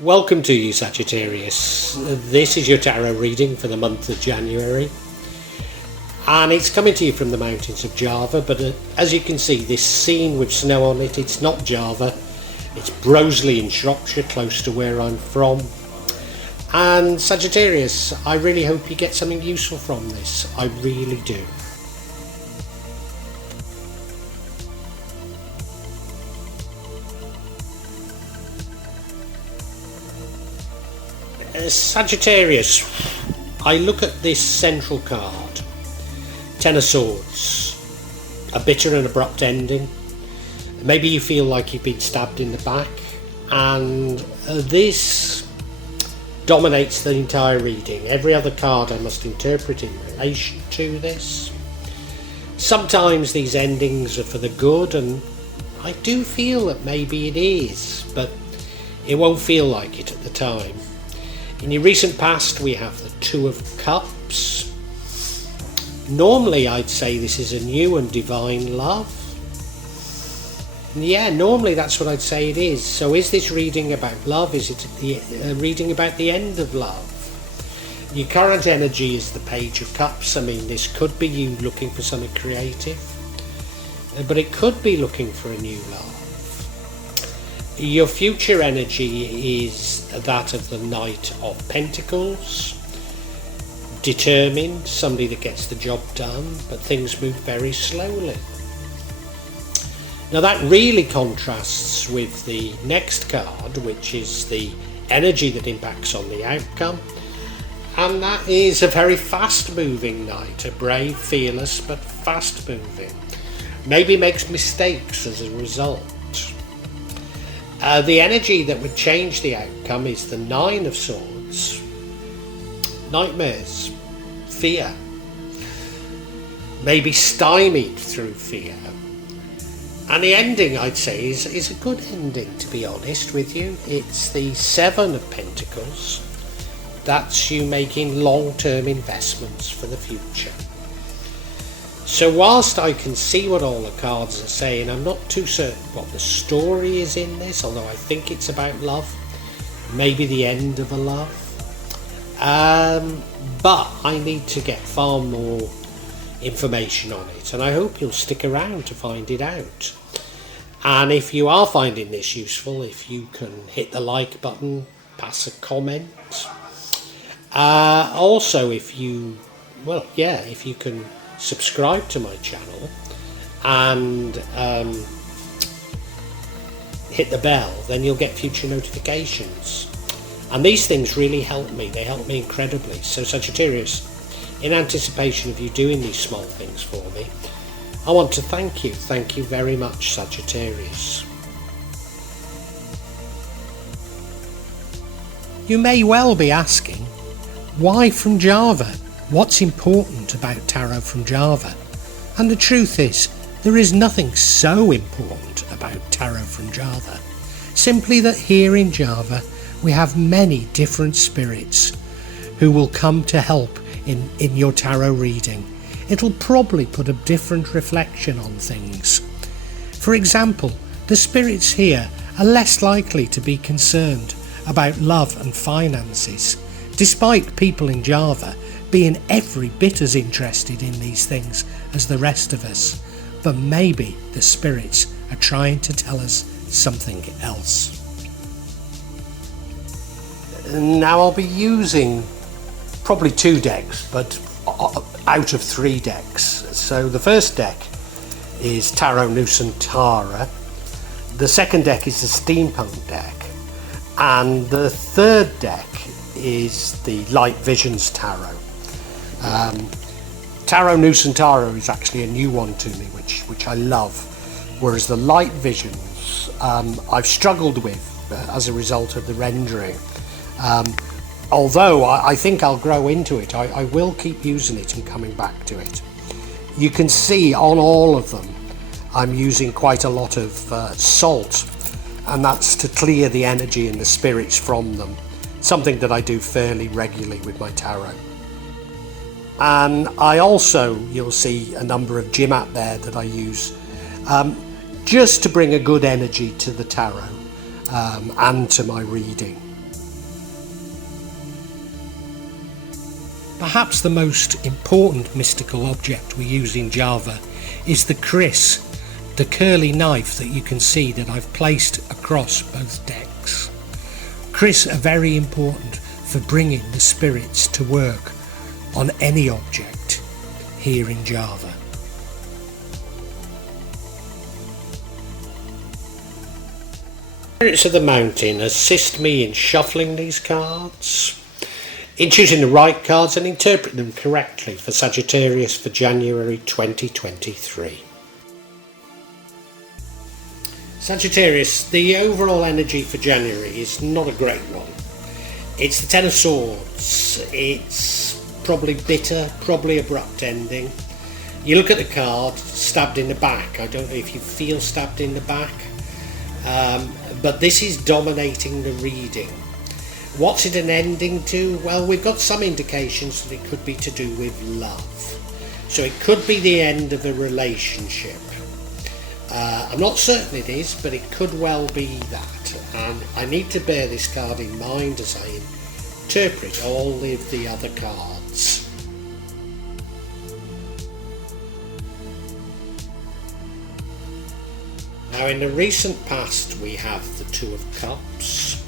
Welcome to you, Sagittarius. This is your tarot reading for the month of January, and it's coming to you from the mountains of Java. But as you can see, this scene with snow on it, it's not Java, it's Broseley in Shropshire, close to where I'm from. And Sagittarius, I really hope you get something useful from this. I really do. Sagittarius, I look at this central card, Ten of Swords, a bitter and abrupt ending. Maybe you feel like you've been stabbed in the back, and this dominates the entire reading. Every other card I must interpret in relation to this. Sometimes these endings are for the good, and I do feel that maybe it is, but it won't feel like it at the time. In your recent past, we have the Two of Cups. Normally, I'd say this is a new and divine love. Yeah, normally that's what I'd say it is. So is this reading about love? Is it reading about the end of love? Your current energy is the Page of Cups. I mean, this could be you looking for something creative, but it could be looking for a new love. Your future energy is that of the Knight of Pentacles, determined, somebody that gets the job done, but things move very slowly. Now that really contrasts with the next card, which is the energy that impacts on the outcome, and that is a very fast moving knight, a brave, fearless, but fast moving. Maybe makes mistakes as a result. The energy that would change the outcome is the Nine of Swords. Nightmares, fear, maybe stymied through fear. And the ending, I'd say, is a good ending, to be honest with you. It's the Seven of Pentacles. That's you making long-term investments for the future. So whilst I can see what all the cards are saying, I'm not too certain what the story is in this, although I think it's about love, maybe the end of a love. But I need to get far more information on it, and I hope you'll stick around to find it out. And if you are finding this useful, if you can hit the like button, pass a comment. Also, if you can subscribe to my channel and hit the bell, then you'll get future notifications. And these things really help me. They help me incredibly. So Sagittarius, in anticipation of you doing these small things for me, I want to thank you. Thank you very much, Sagittarius. You may well be asking, why from Java? What's important about tarot from Java? And the truth is, there is nothing so important about tarot from Java. Simply that here in Java, we have many different spirits who will come to help in your tarot reading. It'll probably put a different reflection on things. For example, the spirits here are less likely to be concerned about love and finances, despite people in Java being every bit as interested in these things as the rest of us. But maybe the spirits are trying to tell us something else. Now I'll be using probably 2 decks, but out of 3 decks. So the first deck is Tarot Nusantara, the second deck is the Steampunk deck, and the third deck is the Light Visions Tarot. Tarot Nusantara is actually a new one to me, which I love, whereas the Light Visions I've struggled with as a result of the rendering. Although I think I'll grow into it, I will keep using it and coming back to it. You can see on all of them I'm using quite a lot of salt, and that's to clear the energy and the spirits from them, something that I do fairly regularly with my tarot. And I also, you'll see a number of Gmat there that I use just to bring a good energy to the tarot and to my reading. Perhaps the most important mystical object we use in Java is the kris, the curly knife that you can see that I've placed across both decks. Kris are very important for bringing the spirits to work on any object here in Java. Spirits of the Mountain assist me in shuffling these cards, in choosing the right cards and interpreting them correctly for Sagittarius for January 2023. Sagittarius, the overall energy for January is not a great one. It's the Ten of Swords. It's probably bitter, probably abrupt ending. You look at the card, stabbed in the back. I don't know if you feel stabbed in the back, but this is dominating the reading. What's it an ending to? Well, we've got some indications that it could be to do with love. So it could be the end of a relationship. I'm not certain it is, but it could well be that. And I need to bear this card in mind as I interpret all of the other cards. Now, in the recent past, we have the Two of Cups.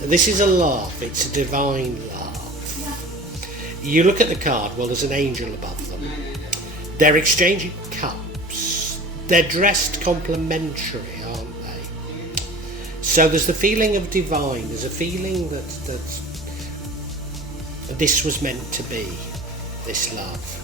This is a love, it's a divine love. You look at the card, well, there's an angel above them. They're exchanging cups. They're dressed complementary, aren't they? So there's the feeling of divine, there's a feeling that this was meant to be, this love.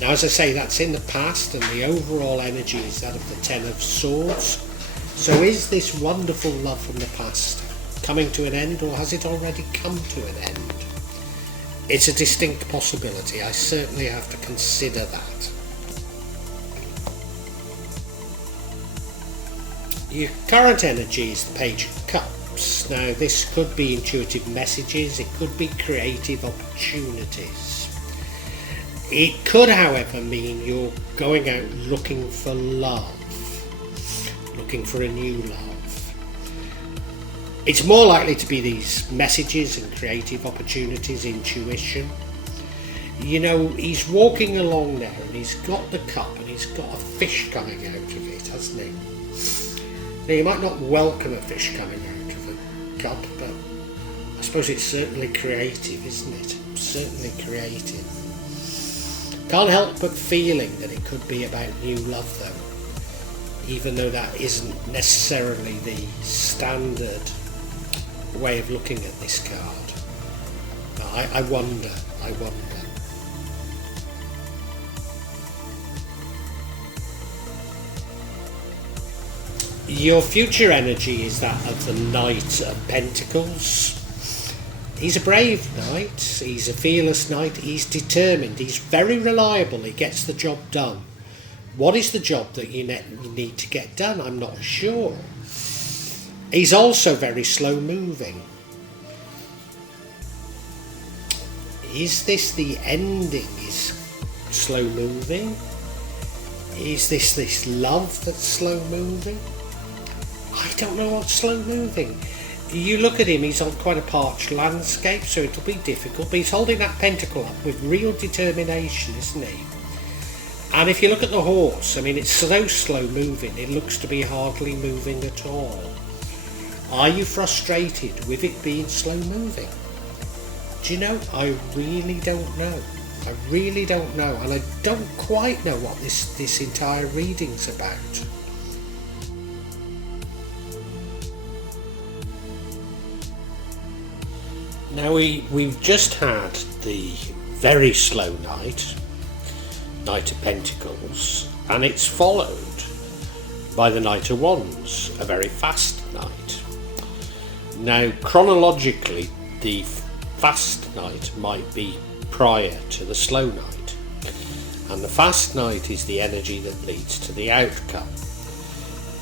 Now, as I say, that's in the past, and the overall energy is that of the Ten of Swords. So is this wonderful love from the past coming to an end, or has it already come to an end? It's a distinct possibility. I certainly have to consider that. Your current energy is the Page of Cups. Now, this could be intuitive messages, it could be creative opportunities. It could, however, mean you're going out looking for love, looking for a new love. It's more likely to be these messages and creative opportunities, intuition. You know, he's walking along there and he's got the cup and he's got a fish coming out of it, hasn't he? Now, you might not welcome a fish coming out of a cup, but I suppose it's certainly creative, isn't it? Certainly creative. Can't help but feeling that it could be about new love, though, even though that isn't necessarily the standard way of looking at this card. I wonder. Your future energy is that of the Knight of Pentacles. He's a brave knight, he's a fearless knight, he's determined, he's very reliable, he gets the job done. What is the job that you need to get done? I'm not sure. He's also very slow moving. Is this the ending? Is slow moving? Is this love that's slow moving? I don't know what's slow moving. You look at him, he's on quite a parched landscape, so it'll be difficult, but he's holding that pentacle up with real determination, isn't he? And if you look at the horse, I mean, it's so slow moving, it looks to be hardly moving at all. Are you frustrated with it being slow moving? Do you know, I really don't know. I really don't know, and I don't quite know what this entire reading's about. Now we've just had the very slow Knight of Pentacles, and it's followed by the Knight of Wands, a very fast Knight. Now, chronologically, the fast Knight might be prior to the slow Knight, and the fast Knight is the energy that leads to the outcome.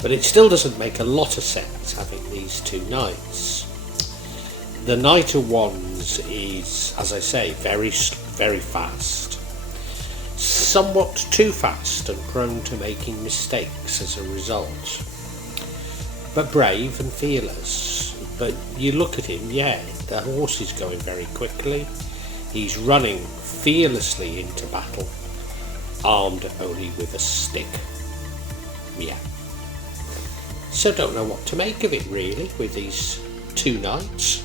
But it still doesn't make a lot of sense having these two Knights. The Knight of Wands is, as I say, very fast. Somewhat too fast and prone to making mistakes as a result. But brave and fearless. But you look at him, yeah, the horse is going very quickly. He's running fearlessly into battle, armed only with a stick. Yeah. So don't know what to make of it really with these two knights.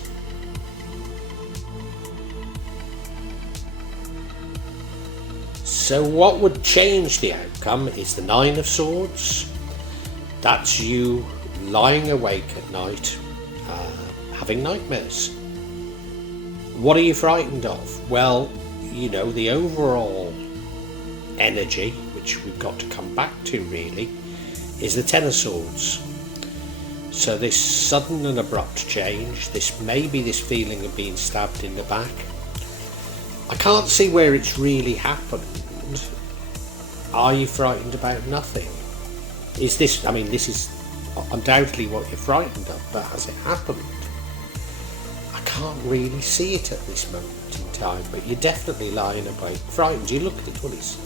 So what would change the outcome is the Nine of Swords. That's you lying awake at night, having nightmares. What are you frightened of? Well, you know, the overall energy, which we've got to come back to really, is the Ten of Swords. So this sudden and abrupt change, this feeling of being stabbed in the back, I can't see where it's really happened. Are you frightened about nothing? This is undoubtedly what you're frightened of, but has it happened? I can't really see it at this moment in time, but you're definitely lying awake frightened. You look at it, well, he's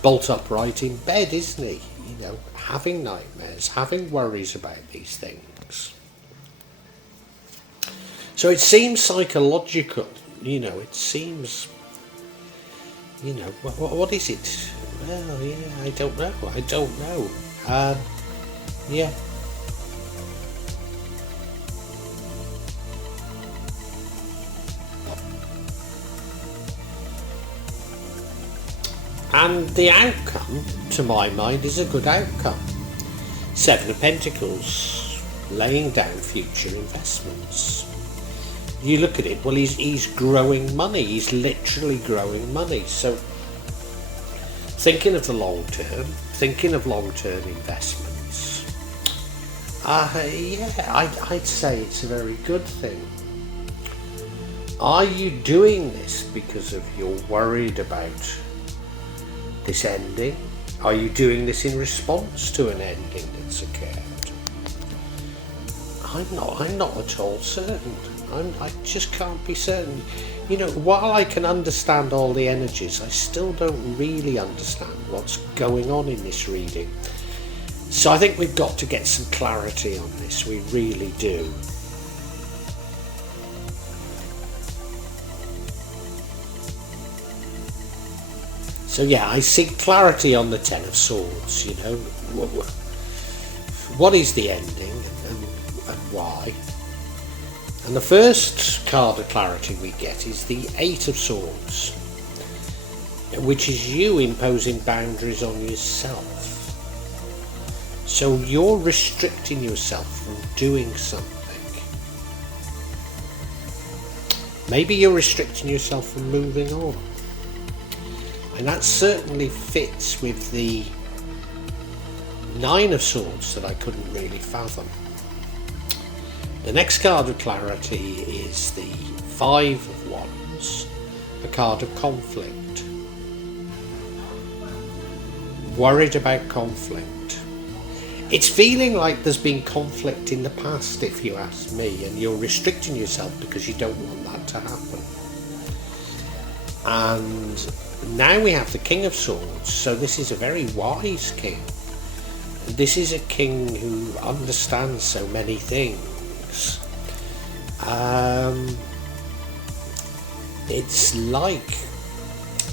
bolt upright in bed, isn't he? You know, having nightmares, having worries about these things. So it seems psychological, you know, it seems, you know, what is it? Well, yeah, I don't know. Yeah. And the outcome, to my mind, is a good outcome. Seven of Pentacles, laying down future investments. You look at it, well, he's growing money. He's literally growing money. So thinking of the long term, thinking of long-term investments. I'd say it's a very good thing. Are you doing this because of you're worried about this ending? Are you doing this in response to an ending that's occurred? I'm not at all certain. I just can't be certain. You know, while I can understand all the energies, I still don't really understand what's going on in this reading. So I think we've got to get some clarity on this. We really do. So yeah, I seek clarity on the Ten of Swords, you know. What is the ending and why? And the first card of clarity we get is the Eight of Swords, which is you imposing boundaries on yourself. So you're restricting yourself from doing something. Maybe you're restricting yourself from moving on. And that certainly fits with the Nine of Swords that I couldn't really fathom. The next card of clarity is the Five of Wands, a card of conflict. Worried about conflict. It's feeling like there's been conflict in the past, if you ask me, and you're restricting yourself because you don't want that to happen. And now we have the King of Swords, so this is a very wise king. This is a king who understands so many things.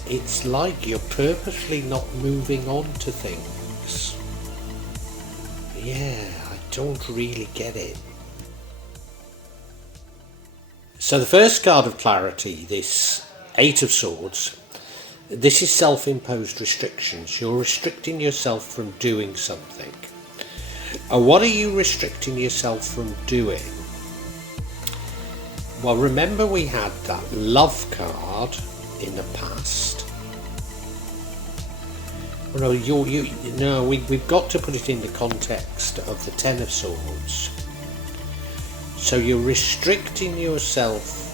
It's like you're purposely not moving on to things. Yeah, I don't really get it. So the first card of clarity, this Eight of Swords, this is self-imposed restrictions. You're restricting yourself from doing something. What are you restricting yourself from doing? Well, remember we had that love card in the past. Well, no, we've got to put it in the context of the Ten of Swords. So you're restricting yourself.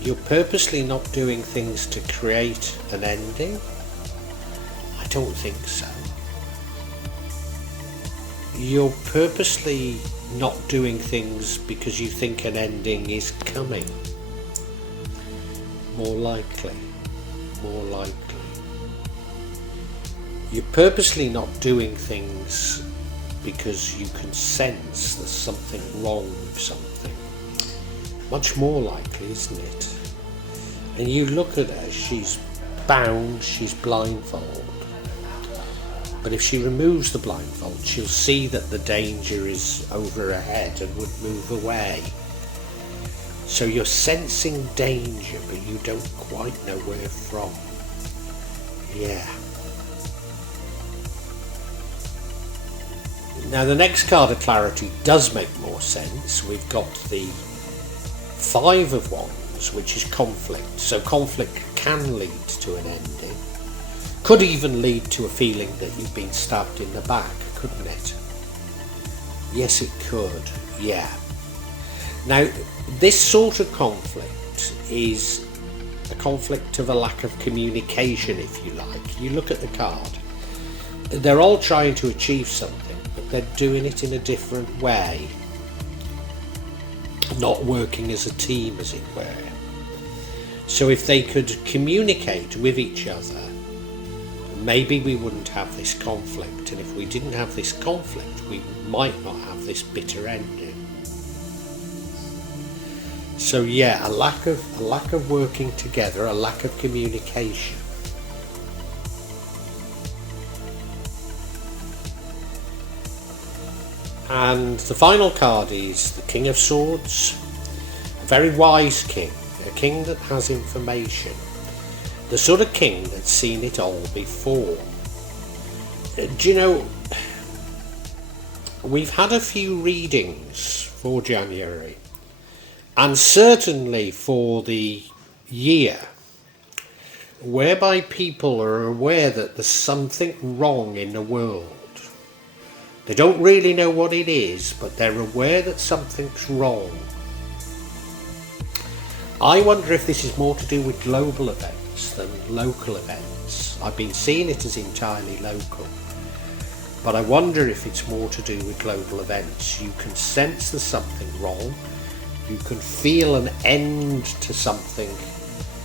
You're purposely not doing things to create an ending? I don't think so. You're purposely not doing things because you think an ending is coming. More likely. You're purposely not doing things because you can sense there's something wrong with something. Much more likely, isn't it? And you look at her, she's bound, she's blindfolded. But if she removes the blindfold, she'll see that the danger is over her head and would move away. So you're sensing danger, but you don't quite know where from. Yeah. Now the next card of clarity does make more sense. We've got the Five of Wands, which is conflict. So conflict can lead to an ending. Could even lead to a feeling that you've been stabbed in the back, couldn't it? Yes, it could, yeah. Now, this sort of conflict is a conflict of a lack of communication, if you like. You look at the card. They're all trying to achieve something, but they're doing it in a different way. Not working as a team, as it were. So if they could communicate with each other, maybe we wouldn't have this conflict, and if we didn't have this conflict, we might not have this bitter ending. So yeah, a lack of working together, a lack of communication. And the final card is the King of Swords, a very wise king, a king that has information. The sort of king that's seen it all before. Do you know, we've had a few readings for January, and certainly for the year, whereby people are aware that there's something wrong in the world. They don't really know what it is, but they're aware that something's wrong. I wonder if this is more to do with global events than local events. I've been seeing it as entirely local, but I wonder if it's more to do with global events. You can sense there's something wrong, you can feel an end to something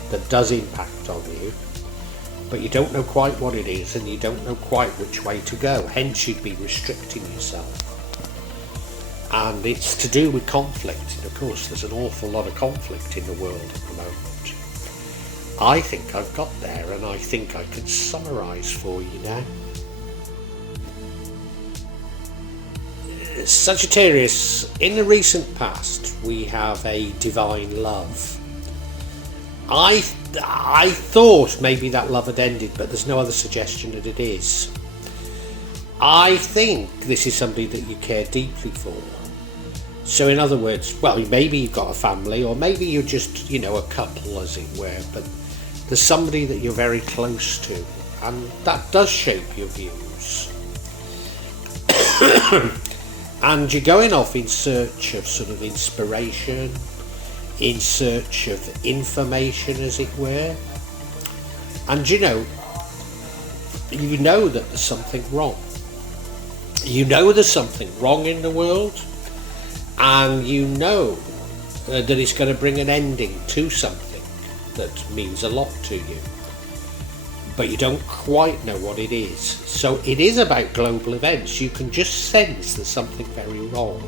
that does impact on you, but you don't know quite what it is and you don't know quite which way to go, hence you'd be restricting yourself. And it's to do with conflict, and of course there's an awful lot of conflict in the world at the moment. I think I've got there, and I think I can summarise for you now. Sagittarius, in the recent past we have a divine love. I thought maybe that love had ended, but there's no other suggestion that it is. I think this is somebody that you care deeply for. So in other words, well, maybe you've got a family, or maybe you're just, a couple, as it were, but there's somebody that you're very close to, and that does shape your views. And you're going off in search of sort of inspiration, in search of information, as it were. And you know that there's something wrong. You know there's something wrong in the world, and you know that it's going to bring an ending to something that means a lot to you, but you don't quite know what it is. So it is about global events. You can just sense there's something very wrong,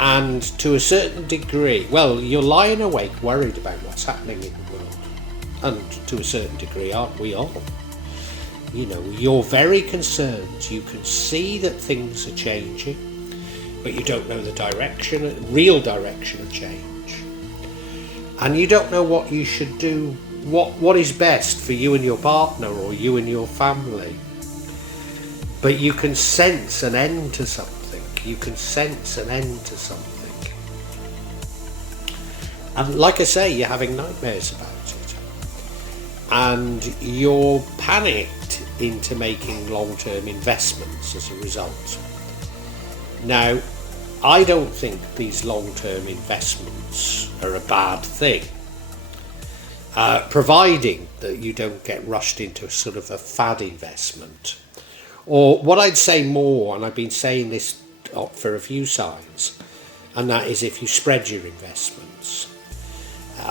and to a certain degree, well, you're lying awake worried about what's happening in the world, and to a certain degree, aren't we all? You're very concerned. You can see that things are changing, but you don't know the real direction of change. And you don't know what you should do, what is best for you and your partner, or you and your family. But you can sense an end to something. You can sense an end to something. And like I say, you're having nightmares about it. And you're panicked into making long-term investments as a result. Now, I don't think these long-term investments are a bad thing, providing that you don't get rushed into sort of a fad investment. Or what I'd say more, and I've been saying this for a few signs, and that is if you spread your investments.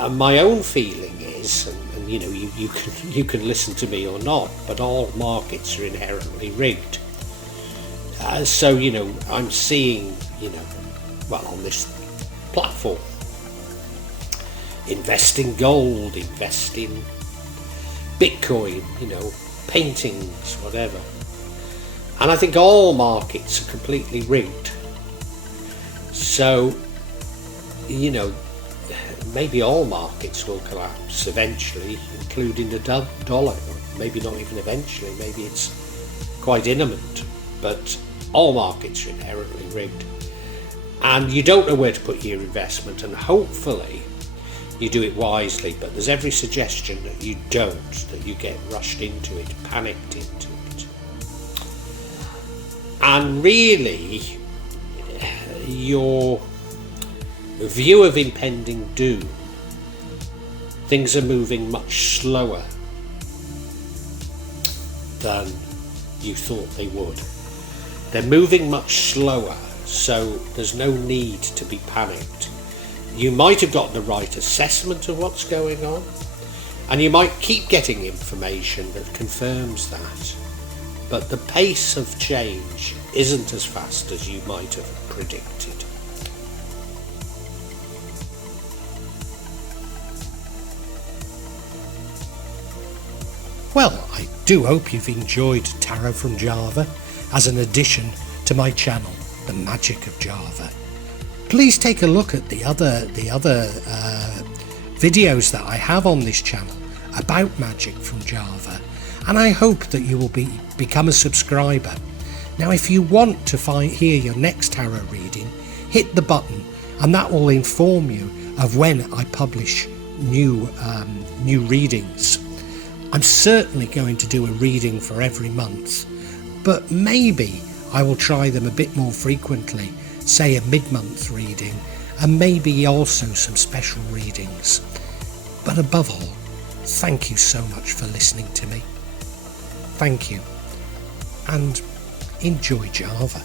My own feeling is, and you can listen to me or not, but all markets are inherently rigged. So, I'm seeing, on this platform, invest in gold, invest in Bitcoin, paintings, whatever. And I think all markets are completely rigged. So, maybe all markets will collapse eventually, including the dollar. Maybe not even eventually, maybe it's quite imminent. But all markets are inherently rigged. And you don't know where to put your investment, and hopefully you do it wisely. But there's every suggestion that you don't, that you get rushed into it, panicked into it. And really, your view of impending doom, things are moving much slower than you thought they would. They're moving much slower, so there's no need to be panicked. You might have got the right assessment of what's going on, and you might keep getting information that confirms that, but the pace of change isn't as fast as you might have predicted. Well, I do hope you've enjoyed Tarot from Java as an addition to my channel, The Magic of Java. Please take a look at the other videos that I have on this channel about magic from Java, and I hope that you will become a subscriber. Now, if you want to hear your next tarot reading, hit the button, and that will inform you of when I publish new readings. I'm certainly going to do a reading for every month, but maybe I will try them a bit more frequently, say a mid-month reading, and maybe also some special readings. But above all, thank you so much for listening to me. Thank you, and enjoy Java.